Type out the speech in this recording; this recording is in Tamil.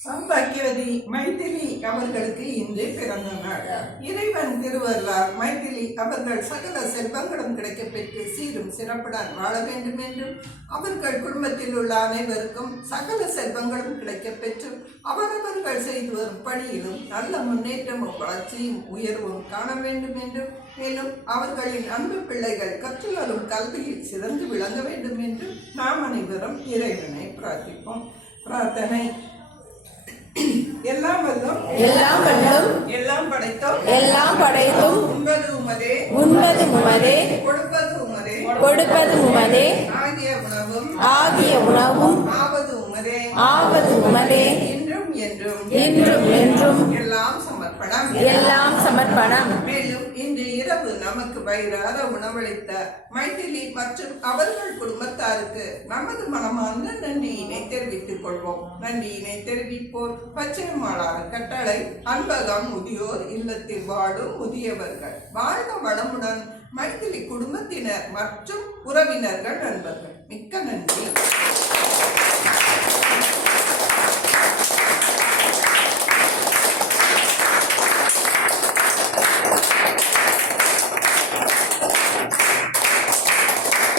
சம்பாக்கியவதி மைதிலி அவர்களுக்கு இன்று பிறந்த நாள். இறைவன் திருவருளால் மைதிலி அவர்கள் சகல செல்வங்களும் கிடைக்கப்பெற்று சீரும் சிறப்புடன் வாழ வேண்டும் என்றும் அவர்கள் குடும்பத்தில் உள்ள அனைவருக்கும் சகல செல்வங்களும் கிடைக்கப்பெற்றும் அவரவர்கள் செய்து வரும் பணியிலும் நல்ல முன்னேற்றமும் வளர்ச்சியும் உயர்வும் காண வேண்டும் என்றும் மேலும் அவர்களின் அன்பு பிள்ளைகள் கற்றுவரும் கல்வியில் சிறந்து விளங்க வேண்டும் என்றும் நாம் அனைவரும் இறைவனை பிரார்த்திப்போம். பிரார்த்தனை. எல்லாம் வல்லும் எல்லாம் படைத்தும் உண்பது உமதே கொடுப்பது உமதே ஆகிய உணவும் ஆவது உமதே என்றும் என்றும் எல்லாம் சமர்ப்பணம். மேலும் இன்று இரவு நமக்கு வயிறார உணவளித்த மைதிலி மற்றும் அவர்கள் குடும்பத்தாருக்கு நமது மனமார்ந்த நன்றியினை தெரிவித்துக் கொள்வோம். நன்றியினை தெரிவிப்போர் பச்சைமாளான கட்டளை அன்பகம் முதியோர் இல்லத்தில் வாழும் முதியவர்கள் வாழ்க வளமுடன் மைதிலி குடும்பத்தினர் மற்றும் உறவினர்கள் நண்பர்கள். மிக்க நன்றி.